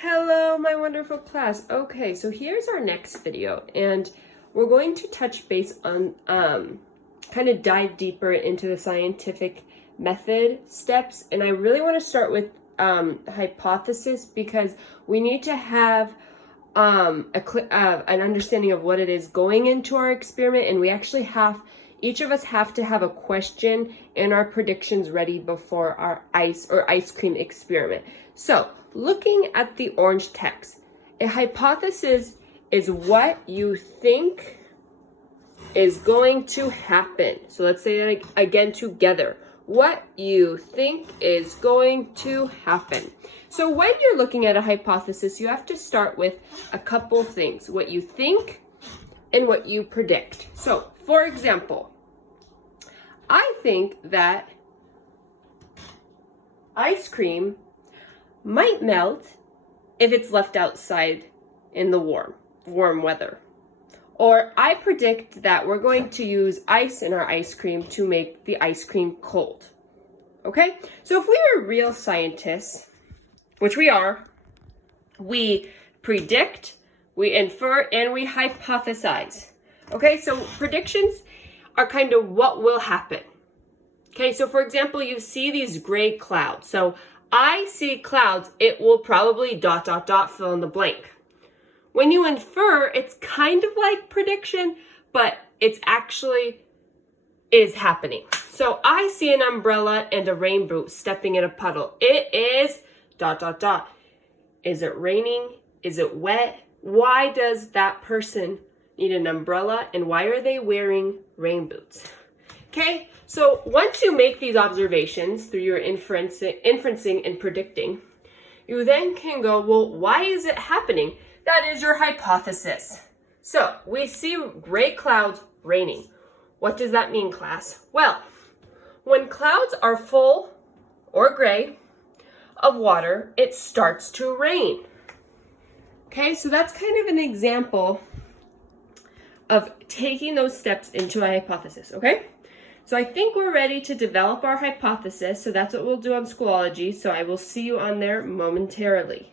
Hello, my wonderful class. Okay, so here's our next video, and we're going to touch base on, kind of dive deeper into the scientific method steps. And I really want to start with hypothesis, because we need to have an understanding of what it is going into our experiment, and we actually each of us have to have a question and our predictions ready before our ice cream experiment. So, looking at the orange text, a hypothesis is what you think is going to happen. So let's say that again together. What you think is going to happen. So when you're looking at a hypothesis, you have to start with a couple things: what you think and what you predict. So, for example, I think that ice cream might melt if it's left outside in the warm weather. Or I predict that we're going to use ice in our ice cream to make the ice cream cold. Okay? So if we were real scientists, which we are, we predict, we infer, and we hypothesize. Okay? So predictions are kind of what will happen. Okay? So for example, you see these gray clouds. So I see clouds, it will probably ... fill in the blank. When you infer, it's kind of like prediction, but it's actually is happening. So I see an umbrella and a rainbow stepping in a puddle. It is ... Is it raining? Is it wet? Why does that person need an umbrella, and why are they wearing rain boots? Okay, so once you make these observations through your inferencing and predicting, you then can go, well, why is it happening? That is your hypothesis. So we see gray clouds raining. What does that mean, class? Well, when clouds are full or gray of water, it starts to rain. Okay, so that's kind of an example of taking those steps into a hypothesis, okay? So I think we're ready to develop our hypothesis, so that's what we'll do on Schoology, so I will see you on there momentarily.